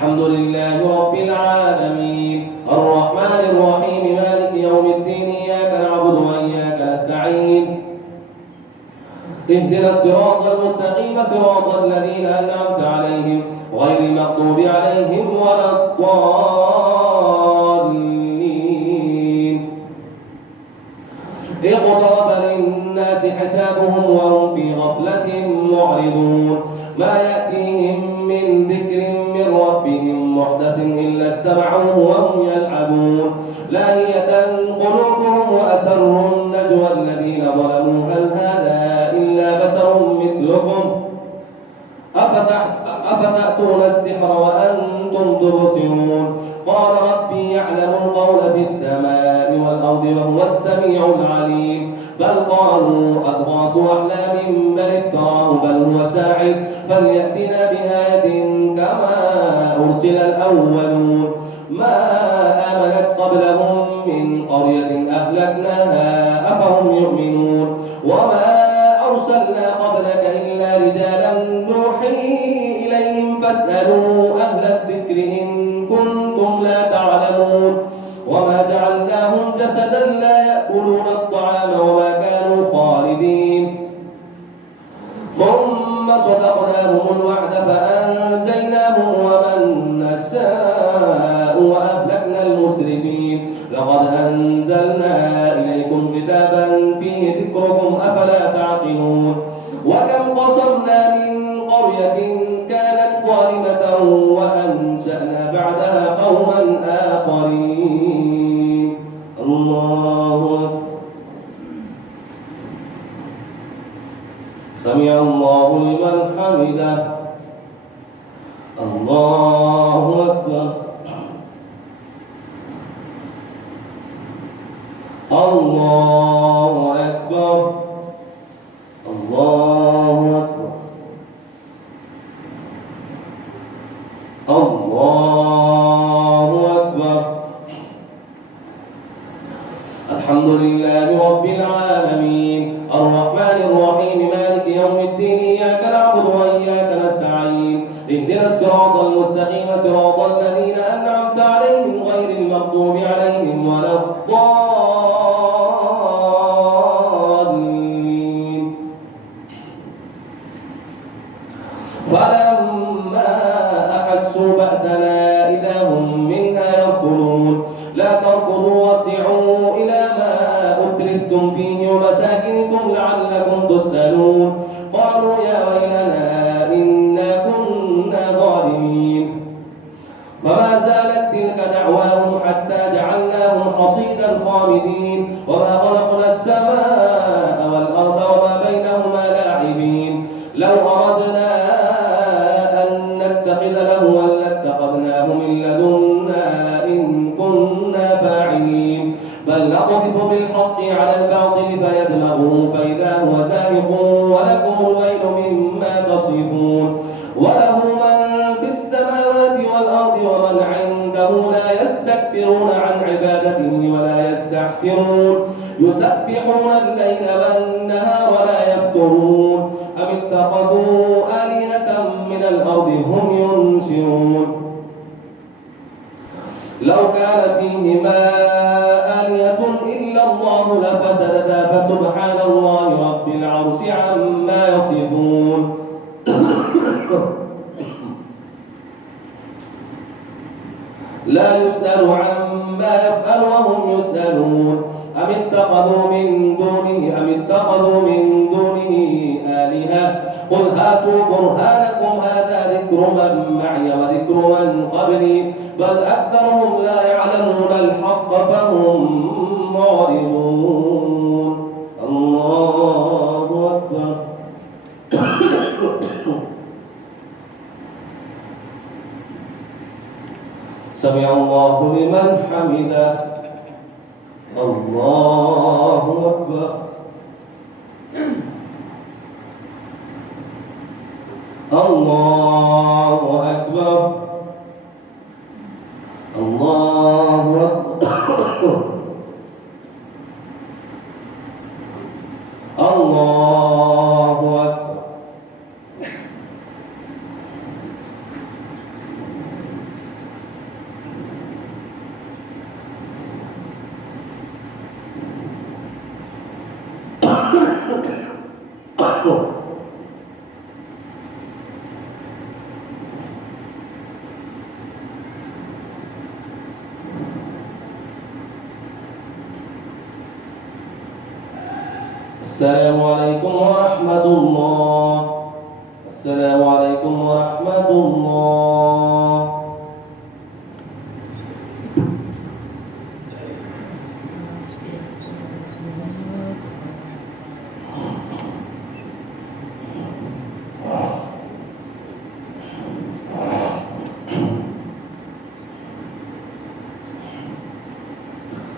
الحمد لله رب العالمين الرحمن الرحيم مالك يوم الدين إياك نعبد وإياك نستعين اهدنا الصراط المستقيم صراط الذين أنعمت عليهم غير المغضوب عليهم ولا الضالين اقترب للناس حسابهم وهم في غفلة معرضون ما يأتيهم من ذكر من ربهم محدث إلا استمعوه وهم يلعبون لاهية قلوبهم وأسروا النجوى الذين ظلموا هل هذا إلا بشر مثلكم أفتأتون السحر وأنتم تبصرون قال ربي يعلم القول في السماء والأرض وهو السميع العليم بل قالوا أضغاث أحلام بل افتراه بل هو شاعر فليأتنا بآية كما أرسل الأولون ما آمنت قبلهم من قرية أهلكناها أفهم يؤمنون وما أرسلنا قبلك إلا رجالا نوحي إليهم فاسألوا أهل الذكر إن كنتم لا تعلمون وما جعلناهم جسدا لا يأكلون الطعام وما كانوا خالدين ثم صدقناهم الوعد فأنجيناهم ومن نشاء وأهلكنا المسرفين لقد أنزلنا إليكم كتابا فيه ذكركم أفلا تعقلون وكم قصمنا من قرية كانت ظالمة وأنشأنا بعدها قوما آخرين الله سمع الله لمن حمده الله أكبر الله أكبر الله أكبر الله أكبر الحمد لله رب العالمين الرحمن الرحيم مالك يوم الدين إياك نعبد وإياك نستعين اهدنا الصراط المستقيم صراط الذين أنعمت عليهم غير المغضوب عليهم ولا الضالين فلما أحسوا بأسنا إذا هم منها يركضون لا تركضوا وارجعوا إلى ما أترفتم فيه ومساكنكم لعلكم تسألون قالوا يا ويلنا إنا كنا ظالمين فما زالت تلك دعواهم حتى جعلناهم حصيدا خامدين وما خلقنا السماء والأرض وما بينهما لاعبين لو أردنا أن نتخذ لهوا لاتخذناه من لدنا إن كنا فاعلين بل نقذف بالحق على الباطل فيدمغه فإذا هو زاهق ولكم الويل مما تصفون وله من في السماوات والأرض ومن عنده لا يستكبرون عن عبادته ولا يستحسرون يسبحون الليل والنهار ولا يفترون أم اتخذوا آلهة من الأرض هم ينشرون لو كان فيهما آلهة إلا الله لفسدتا فسبحان الله رب العرش عما يصفون لا يسأل عما يفعل وهم يسألون أم اتخذوا من دونه آلهة قل هاتوا برهانكم هذا ذكر من معي وذكر من قبلي بل أكثرهم لا يعلمون الحق فهم معرضون الله أكبر سمع الله لمن حمده الله أكبر الله أكبر الله أكبر الله أكبر السلام عليكم ورحمة الله. السلام عليكم ورحمة الله.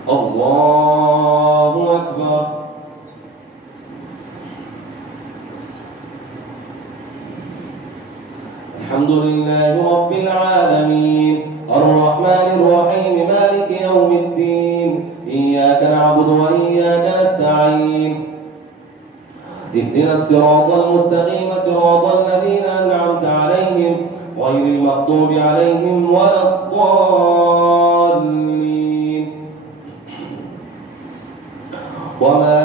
الله أكبر. الحمد لله رب العالمين الرحمن الرحيم مالك يوم الدين إياك نعبد وإياك نستعين اهدنا الصراط المستقيم صراط الذين أنعمت عليهم غير المغضوب عليهم ولا الضالين. وما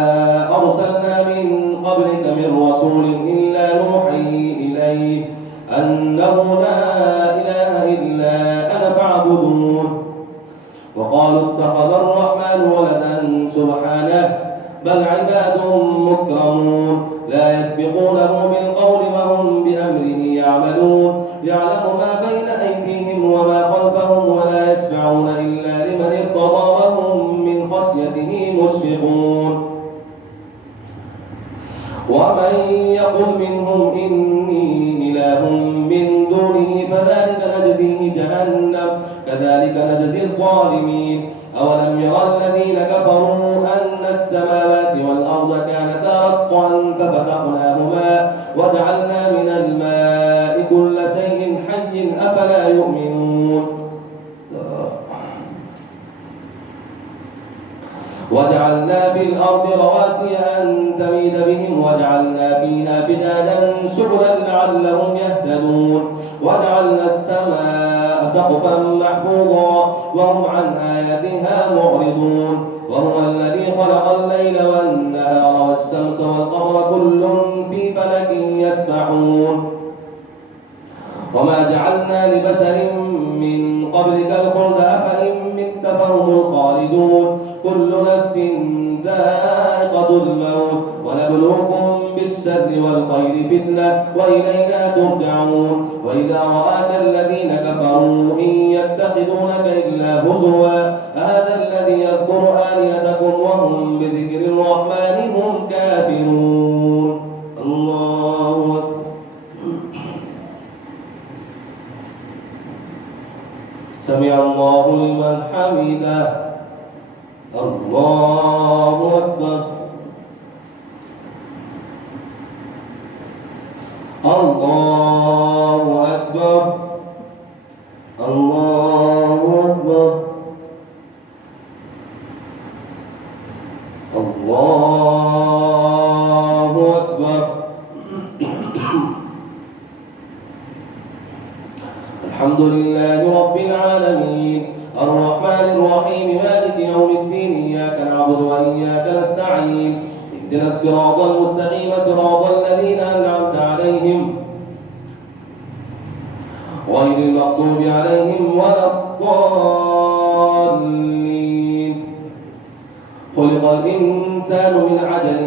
أرسلنا من قبلك من رسول إلا نوحي إليه أنه لا إله إلا أنا فاعبدون. وقالوا اتخذ الرحمن ولدا سبحانه بل عباد مكرمون لا يسبقونه بالقول وهم بأمره يعملون يعلم ما بين أيديهم وما خلفهم ولا يشفعون إلا لمن ارتضى وهم من خشيته مشفقون. ومن يقل منهم إني إله من دونه فذلك نجزيه جهنم كذلك نجزي الظالمين. أولم يرى الذين كفروا أن السماوات والأرض كانتا رتقا ففتقناهما وجعلنا من الماء كل شيء حي أفلا يؤمنون. وجعلنا في الأرض رواسي أن تميد بهم وجعلنا فيها فجاجا سبلا لعلهم يهتدون. وجعلنا السماء سقفا محفوظا وهم عن آياتها معرضون. وهو الذي خلق الليل والنهار والشمس والقمر كل في فلك يسبحون. وما جعلنا لبشر من قبلك الخلد أفإن مت فهم الخالدون. كل نفس ذائقة الموت ونبلوكم بالشر والخير فتنة وإلينا ترجعون. وإذا رآك الذين كفروا إن يتخذونك إلا هزوا هذا الذي يذكر آلهتكم وهم بذكر الرحمن هم كافرون. الله أكبر. سمع الله لمن حمده. الله أكبر. الله أكبر. الله أكبر. الله أكبر. الحمد لله رب العالمين الرحمن الرحيم مالك يوم الدين إياك نعبد وإياك نستعين اهدنا الصراط المستقيم صراط الذين أنعمت عليهم غير المغضوب عليهم ولا الضالين. خلق الإنسان من عجل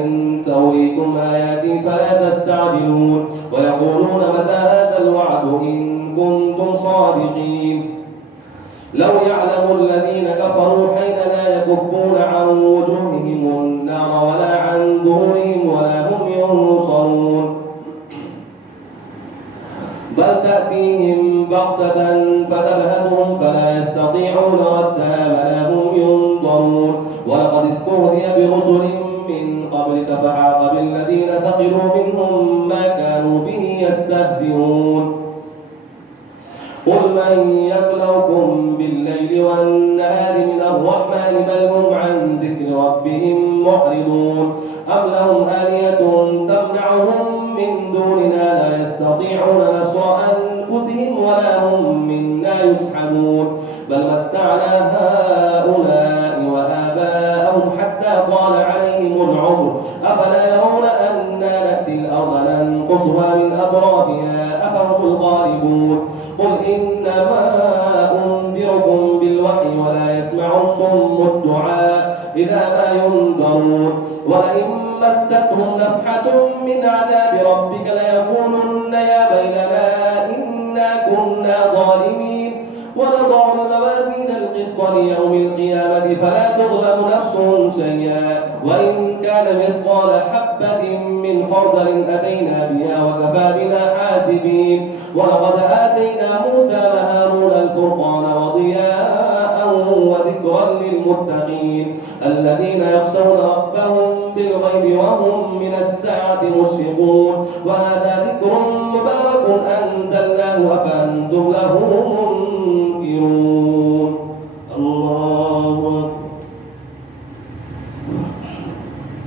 سأريكم آياتي فلا تستعجلون ويقولون متى هذا الوعد إن كنتم صادقين. لو يعلم الذين كفروا حين لا يكفون عن وجوههم النار ولا عن ظهورهم ولا هم ينصرون بل تأتيهم بغتة فتبهتهم فلا يستطيعون ردها ولا هم ينظرون. ولقد استهزئ برسل من قبلك فحاق بالذين ثقلوا منهم ما كانوا به يستهزئون. قل من يكلؤكم بالليل والنهار من الرحمن بل هم عن ذكر ربهم معرضون. أم لهم آلهة تمنعهم من دوننا لا يستطيعون نصر أنفسهم ولا هم منا يسحبون. بل متعنا هؤلاء وآباءهم حتى طال عليهم العمر أفلا يرون أنا نأتي الأرض ننقصها من أطرافها أفهم الغالبون. قل إنما أنذركم بالوحي ولا يسمع الصم الدعاء إذا ما ينذرون. ولئن مستهم نفحة من عذاب ربك ليقولن يا ويلنا إنا كنا ظالمين ونضع الموازين القسط ليوم القيامة فلا تظلم نفس شيئا وإن كان مثقال حبة من خردل أتينا بها وكفى بنا حاسبين ولقد آتينا موسى وهارون الفرقان وضياء وذكرا للمتقين الذين يخشون ربهم بالغيب وهم من الساعة مشفقون وهذا ذكر مبارك أنزلناه أفأنتم له منكرون الله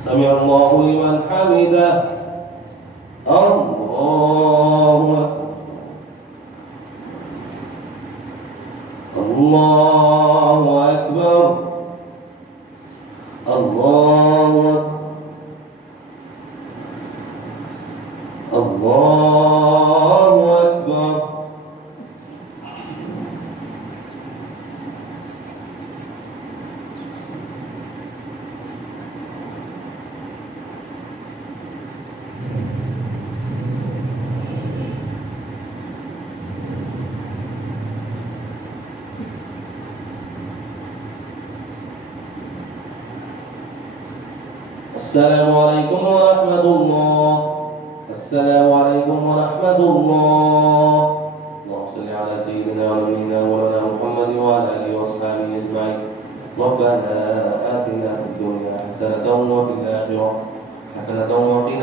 سمع الله لمن حمده الله الله أكبر الله الله أكبر السلام عليكم ورحمة الله السلام عليكم ورحمة الله اللهم صل على سيدنا ونبينا ومولانا محمد وعلى آله وأصحابه أجمعين ربنا آتنا في الدنيا حسنة وفي الآخرة حسنة وقنا